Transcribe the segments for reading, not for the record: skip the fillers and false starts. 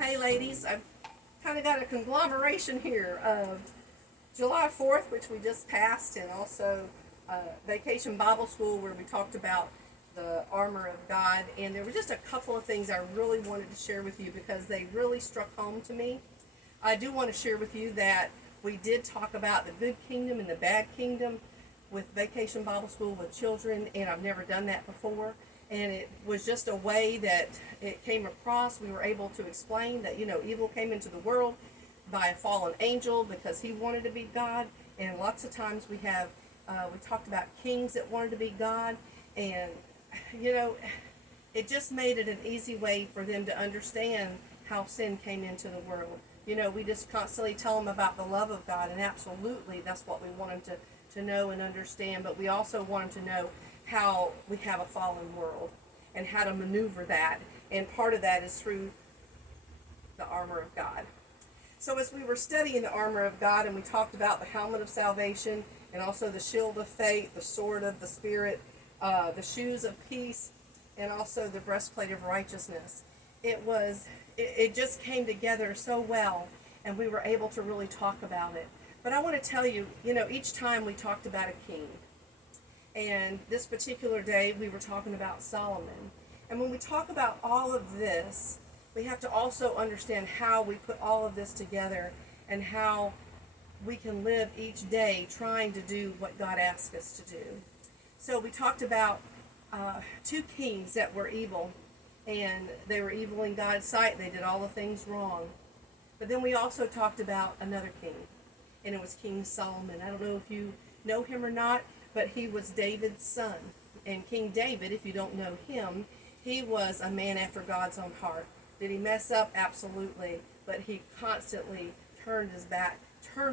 hey ladies, I've kind of got a conglomeration here of July 4th, which we just passed, and also Vacation Bible School, where we talked about the armor of God. And there were just a couple of things I really wanted to share with you because they really struck home to me. I do want to share with you that we did talk about the good kingdom and the bad kingdom with Vacation Bible School with children, and I've never done that before. And it was just a way that it came across. We were able to explain that, evil came into the world by a fallen angel because he wanted to be God. And lots of times we talked about kings that wanted to be God. And, it just made it an easy way for them to understand how sin came into the world. We just constantly tell them about the love of God, and absolutely that's what we want them to know and understand. But we also want them to know how we have a fallen world and how to maneuver that. And part of that is through the armor of God. So as we were studying the armor of God, and we talked about the helmet of salvation and also the shield of faith, the sword of the Spirit, the shoes of peace, and also the breastplate of righteousness. It just came together so well, and we were able to really talk about it. But I want to tell you, each time we talked about a king. And this particular day, we were talking about Solomon. And when we talk about all of this, we have to also understand how we put all of this together and how we can live each day trying to do what God asks us to do. So we talked about two kings that were evil, and they were evil in God's sight. They did all the things wrong. But then we also talked about another king, and it was King Solomon. I don't know if you know him or not, but he was David's son. And King David, if you don't know him, he was a man after God's own heart. Did he mess up? Absolutely. But he constantly turned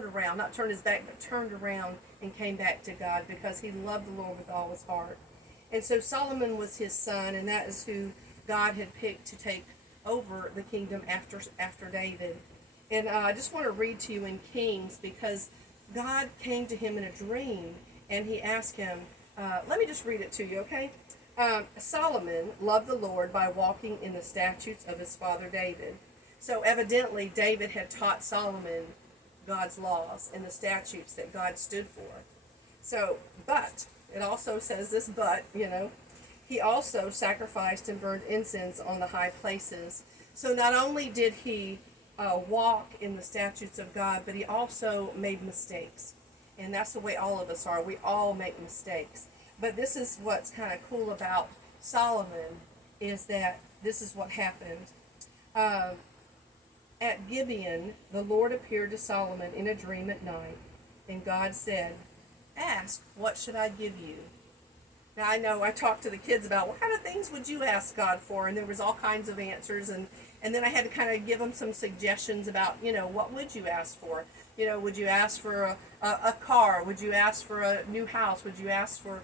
around and came back to God because he loved the Lord with all his heart. And so Solomon was his son, and that is who God had picked to take over the kingdom after David. And I just want to read to you in Kings, because God came to him in a dream, and he asked him, let me just read it to you, okay? Solomon loved the Lord by walking in the statutes of his father David. So evidently David had taught Solomon God's laws and the statutes that God stood for. So, but, it also says this but, he also sacrificed and burned incense on the high places. So not only did he walk in the statutes of God, but he also made mistakes. And that's the way all of us are. We all make mistakes. But this is what's kind of cool about Solomon, is that this is what happened. At Gibeon, the Lord appeared to Solomon in a dream at night, and God said, "Ask, what should I give you?" Now I know I talked to the kids about what kind of things would you ask God for, and there was all kinds of answers, and then I had to kind of give them some suggestions about, what would you ask for? Would you ask for a car? Would you ask for a new house? Would you ask for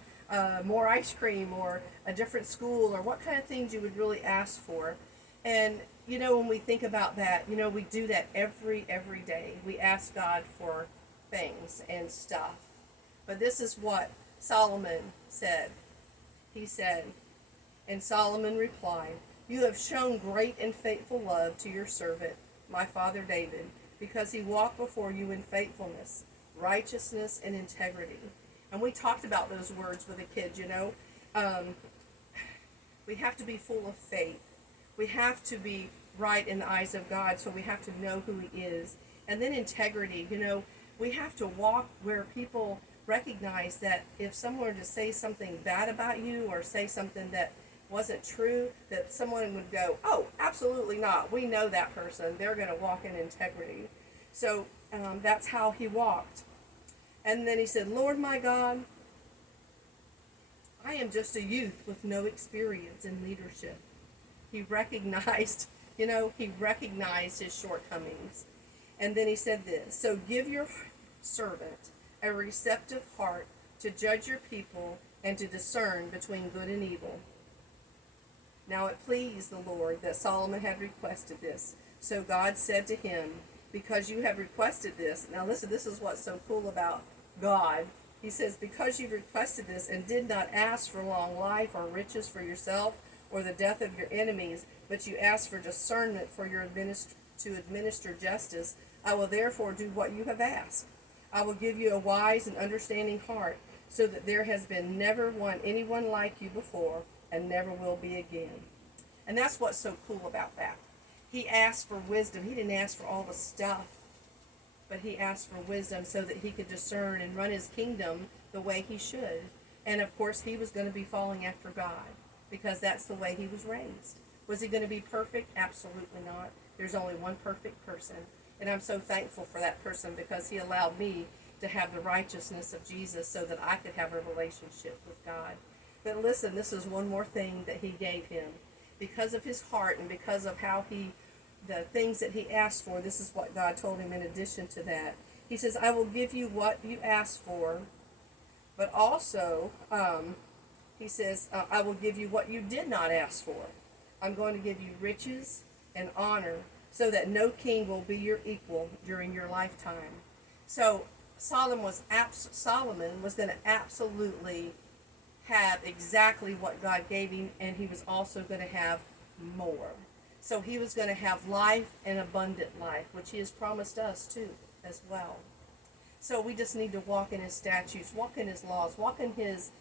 more ice cream or a different school, or what kind of things you would really ask for? And, when we think about that, we do that every day. We ask God for things and stuff. But this is what Solomon said. He said, and Solomon replied, "You have shown great and faithful love to your servant, my father David, because he walked before you in faithfulness, righteousness, and integrity." And we talked about those words with the kids, we have to be full of faith. We have to be right in the eyes of God, so we have to know who he is. And then integrity, we have to walk where people recognize that if someone were to say something bad about you or say something that wasn't true, that someone would go, "Oh, absolutely not. We know that person. They're going to walk in integrity." So that's how he walked. And then he said, "Lord my God, I am just a youth with no experience in leadership." He recognized, his shortcomings. And then he said this, "So give your servant a receptive heart to judge your people and to discern between good and evil." Now it pleased the Lord that Solomon had requested this. So God said to him, "Because you have requested this." Now listen, this is what's so cool about God. He says, "Because you requested this and did not ask for long life or riches for yourself or the death of your enemies, but you ask for discernment for your to administer justice, I will therefore do what you have asked. I will give you a wise and understanding heart, so that there has been never anyone like you before, and never will be again. And that's what's so cool about that. He asked for wisdom. He didn't ask for all the stuff, but he asked for wisdom so that he could discern and run his kingdom the way he should. And of course, he was going to be following after God, because that's the way he was raised. Was he going to be perfect? Absolutely not. There's only one perfect person. And I'm so thankful for that person, because he allowed me to have the righteousness of Jesus so that I could have a relationship with God. But listen, this is one more thing that he gave him. Because of his heart and because of how the things that he asked for, this is what God told him in addition to that. He says, I will give you what you asked for, but also, he says, I will give you what you did not ask for. I'm going to give you riches and honor, so that no king will be your equal during your lifetime. So Solomon was going to absolutely have exactly what God gave him, and he was also going to have more. So he was going to have life and abundant life, which he has promised us too as well. So we just need to walk in his statutes, walk in his laws, walk in his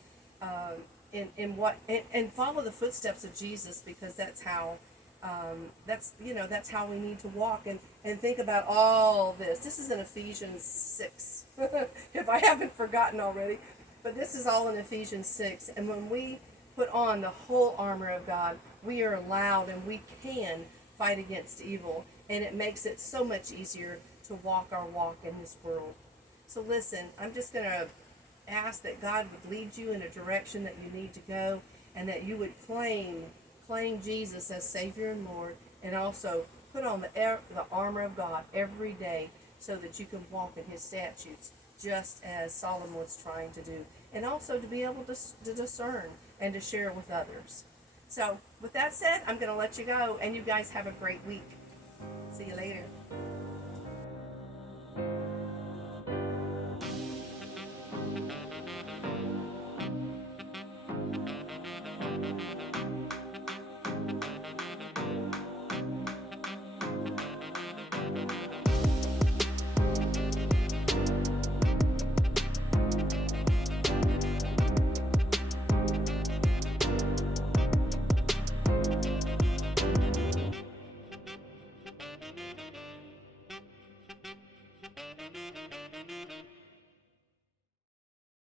and follow the footsteps of Jesus, because that's how that's how we need to walk and think about all this. This is in Ephesians 6, if I haven't forgotten already. But this is all in Ephesians 6. And when we put on the whole armor of God, we are allowed and we can fight against evil. And it makes it so much easier to walk our walk in this world. So listen, I'm just going to ask that God would lead you in a direction that you need to go, and that you would claim Jesus as Savior and Lord, and also put on the armor of God every day, so that you can walk in his statutes, just as Solomon was trying to do, and also to be able to discern and to share with others. So with that said, I'm going to let you go, and you guys have a great week. See you later.